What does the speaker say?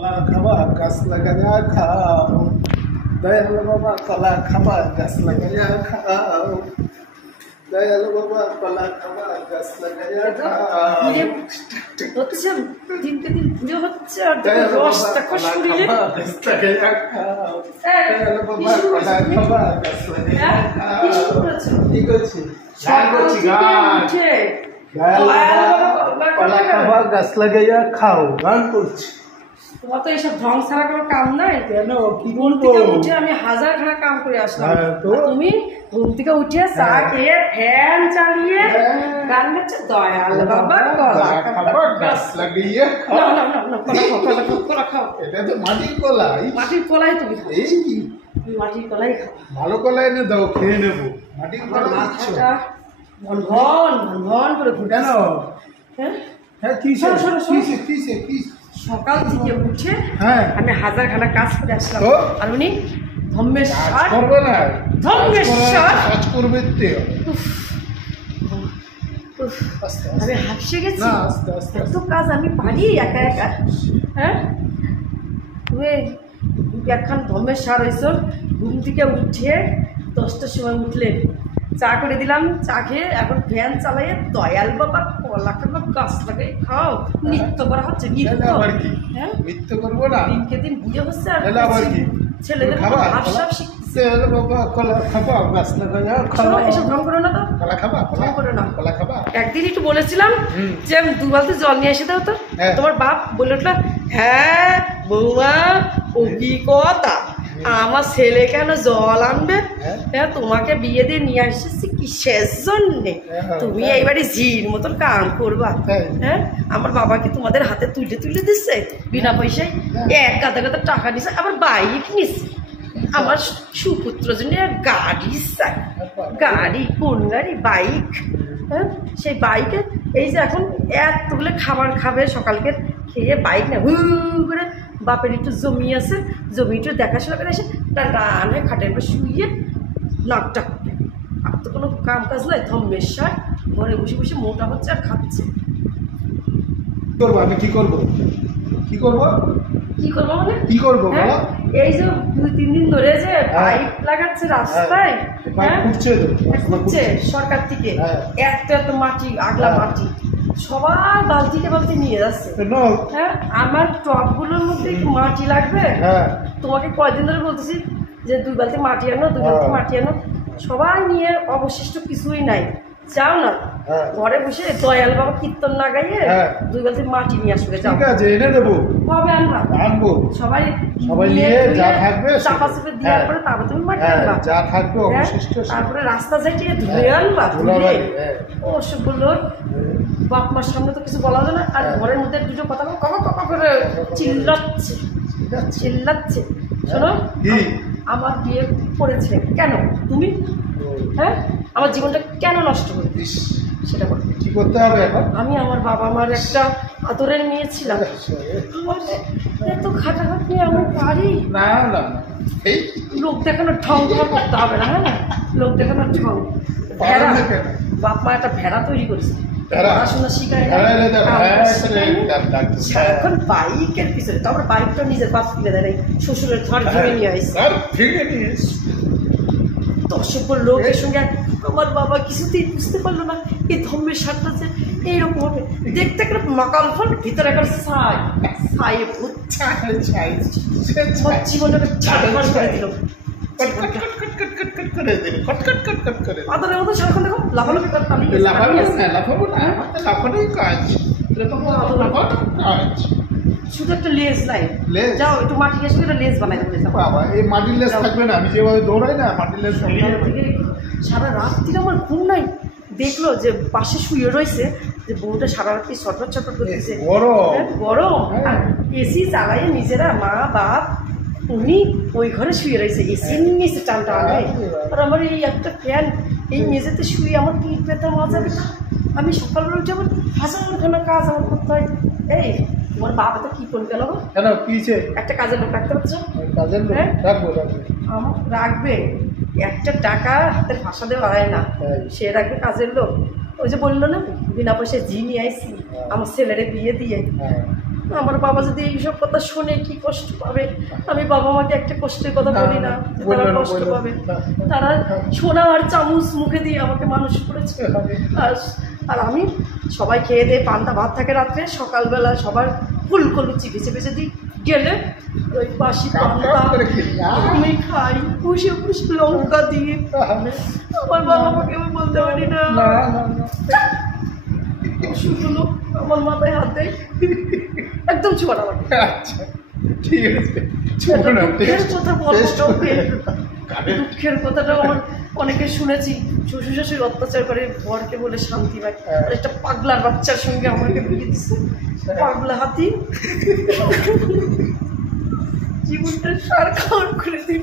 খাবা গাছ লাগাইয়া খাও, দয়াল বাবা কলা খাবা গাছ লাগাইয়া খাও, দয়াল বাবা কলা খাবা গাছ লাগাইয়া খাও। হচ্ছে দিনকে দিন বুড়ো হচ্ছে আর রসটা শরীরে গাছ লাগাইয়া খাও, দয়াল বাবা কলা খাবা গাছ লাগাইয়া খাও। কি করছি? গান করছি, গান। কলা খাবা গাছ লাগাইয়া খাও গান করছি। তোমার তো এইসব ঢং ছাড়া কোনো কাম নাই। কেন কি ঘুম বলবো? থেকে উঠে আমি হাজারখানা কাম করে আসলাম, তুমি ঘুম থেকে উঠে চা খেয়ে ফ্যান চালিয়ে গান গাচ্ছে দয়াল বাবা কলা খাবা গাছ লাগাইয়া খাও। না না না না, কলা খাও, কলা খাও, কলা খাও। এটা তো মাটির কলাই। মাটির কলাই তুমি খাও, এই তুমি মাটির কলাই খাও। ভালো কলাই এনে দাও, খেয়ে নেবো। মাটির আমার কলাই মাথাটা ভন ভন করে ঘুরছে। কেন? হ্যাঁ হ্যাঁ কিসে কিসে কিসে কিসে? সকাল থেকে উঠে হ্যাঁ আমি হাজারখানা কাজ করে আসলাম, তো? আর উনি ধম্মেশ্বর করবে না, ধম্মেশ্বর কাজ করবে তে। আস্তে আমি আস্তে হাসে গেছি। না, আস্তে আস্তে এত কাজ আমি পারি একা একা। হ্যাঁ তুমি এখন ধম্মেশ্বর হয়েছ, ঘুম থেকে উঠে 10টার সময় উঠলে চা করে দিলাম, চা খেয়ে এখন ফ্যান চালাইয়ে দয়াল বাবা কলা খাবা গাছ লাগাই খাও নৃত্য করা হচ্ছে। নৃত্য আবার কি? হ্যাঁ মিথ্যে করবো না। দিনকে দিন বুঝে হচ্ছে। আর তাহলে আবার কি? ছেলেদের খাবা ভাবসাব শিখছে। তেল বাবা কলা খাবা গাছ লাগাইয়া শোনো, খাও। এসব ঢং করো না তো, কলা খাবা, ঢং করো না। কলা খাবা। একদিন একটু বলেছিলাম যে 2 বালতি জল নিয়ে এসে দাও তো, হ্যাঁ। তোমার বাপ বলে উঠলো, হ্যাঁ বৌমা ও কি কথা, আমার ছেলে কেন জল আনবে? হ্যাঁ তোমাকে বিয়ে দিয়ে নিয়ে আসছি কিসের জন্যে? তুমি এইবারে জির মতন কাম করবা। হ্যাঁ আমার বাবা কি তোমাদের হাতে তুলে তুলে দিচ্ছে বিনা পয়সায়? এক গাদা গাদা টাকা নিচ্ছে, আবার বাইক নিচ্ছে। আমার সুপুত্র জন্য গাড়ি চাই, গাড়ি কোন গাড়ি? বাইক। হ্যাঁ সেই বাইকে এই যে এখন এতগুলো খাবার খাবে, সকালকে খেয়ে বাইক না হু করে বাপের একটু জমি আছে, জমি একটু দেখাশোনা করে এসে রানে খাটের উপর শুয়ে নাকটা করবে। আর তো কোনো কাম কাজ নাই, ধম্মেশ্বর ঘরে বসে বসে মোটা হচ্ছে আর খাচ্ছে। করবো আমি? কি করবো? কি করবো? কি করবো মানে? কি করবো হ্যাঁ? বলো? এই যে 2-3 দিন ধরে যে পাইপ লাগাচ্ছে রাস্তায়, পাইপ ফুটছে তো, ফুটছে সরকার থেকে, এত এত মাটি, আগলা মাটি, সবাই বালতিকে বালতি নিয়ে যাচ্ছে। হ্যাঁ আমার টবগুলোর মধ্যে মাটি লাগবে। তোমাকে কয়দিন ধরে বলতেছি যে 2 বালতি মাটি আনো, 2 বালতি মাটি আনো, সবাই নিয়ে অবশিষ্ট কিছুই নাই। যাও না ঘরে বসে দয়াল বাবা কীর্তন না গাইয়ে 2 বালতি মাটি নিয়ে আসবে। যাও, ঠিক আছে এনে দেবো। কবে আনবা? আনবো। সবাই নিয়ে যা থাকবে চাপা চেপে দেওয়ার পরে তারপর তুমি মাটি আনবা। যা থাকবে অবশিষ্ট তারপরে রাস্তা যাইয়ে ধুয়ে আনবা। ধুয়ে ও সব বললো বাপ মার সামনে তো কিছু বলা যায় না, আর ঘরের মধ্যে দুটো কথা কক করে চিল্লাচ্ছে চিল্লাচ্ছে। শোনো, আমার বিয়ে করেছে কেন তুমি? হ্যাঁ আমার জীবনটা কেন নষ্ট করে সেটা বলো। কি করতে হবে এখন? আমি আমার বাবা মার একটা আদরের মেয়ে ছিলাম, এত খাটাখাটি আমি পারি না। না লোক দেখানোর ঢং করতে হবে না। হ্যাঁ লোক দেখানোর ঢং। ভেড়া, বাপ মা একটা ভেড়া তৈরি করেছে, পড়াশোনা শিখায় এখন বাইকের পিছনে। তারপর বাইকটা নিজের বাপ কিনে দেয়, শ্বশুরের ঘর ভেঙে নিয়ে আসছে। দর্শক লোকের সঙ্গে আমার বাবা কিছুতেই বুঝতে পারলো না এই ধর্মের সারটা যে এইরকম হবে। দেখতে একটা মাকাল ফল, ভিতরে একটা ছাই জীবনটাকে ছাড়খাড় করে দিল। আদরের মতো সারাক্ষণ দেখো লাফালাফি শুধু একটা লেজ নাই। যাও একটু মাটি এসে একটা লেজ বানাই দেবে। এই মাটির লেজ থাকবে না, আমি যেভাবে দৌড়াই না মাটির লেজ সারা রাত্রি আমার ঘুম নাই। দেখলো যে পাশে শুয়ে রয়েছে, যে বউটা সারা রাত্রি ছটফট ছটফট করতেছে, গরম, আর এসি চালাইয়ে নিজেরা মা বাপ উনি ওই ঘরে শুয়ে রয়েছে, এসি নিয়েছে টান টানে। আর আমার এই একটা ফ্যান এই মেঝেতে শুয়ে আমার পিঠ ব্যথা মজা। আমি সকালবেলা উঠে আমার হাজারখানা কাজ আমার করতে হয়। এই তোমার বাবা তো কি করবে গেল? কেন কিছে? একটা কাজের লোক রাখতে পারছো? কাজের লোক রাখবো আমার রাখবে, একটা টাকা হাতে ভাষা দেওয়া হয় না, সে রাখবে কাজের লোক। ওই যে বললো না বিনা পয়সায় জি নিয়ে আইসি আমার ছেলেরে বিয়ে দিয়ে, আমার বাবা যদি এইসব কথা শুনে কি কষ্ট পাবে। আমি বাবা মাকে একটা কষ্টের কথা বলি না, তারা কষ্ট পাবে। তারা সোনা আর চামচ মুখে দিয়ে আমাকে মানুষ করেছে। আর আমি সবাই খেয়ে দিয়ে পান্তা ভাত থাকে রাত্রে, সকালবেলা সবার ফুলকো লুচি বেছে বেছে দিই, গেলে ওই বাসি পান্তা আমি খাই বসে বসে লঙ্কা দিয়ে। আমার বাবা মাকে আমি বলতে পারি না। শুধু আমার মাথায় হাত দেয়, একদম ছোট আমাকে। আচ্ছা ঠিক আছে, দুঃখের কথা বলবো চোখে, দুঃখের কথাটাও আমার অনেকে শুনেছি। শ্বশুর শাশুড়ি অত্যাচার করে বরকে বলে শান্তি পায়, আর একটা পাগলার বাচ্চার সঙ্গে আমাকে বিয়ে দিচ্ছে, পাগলা হাতি। জীবনটা সার খাওয়ার করে দিল।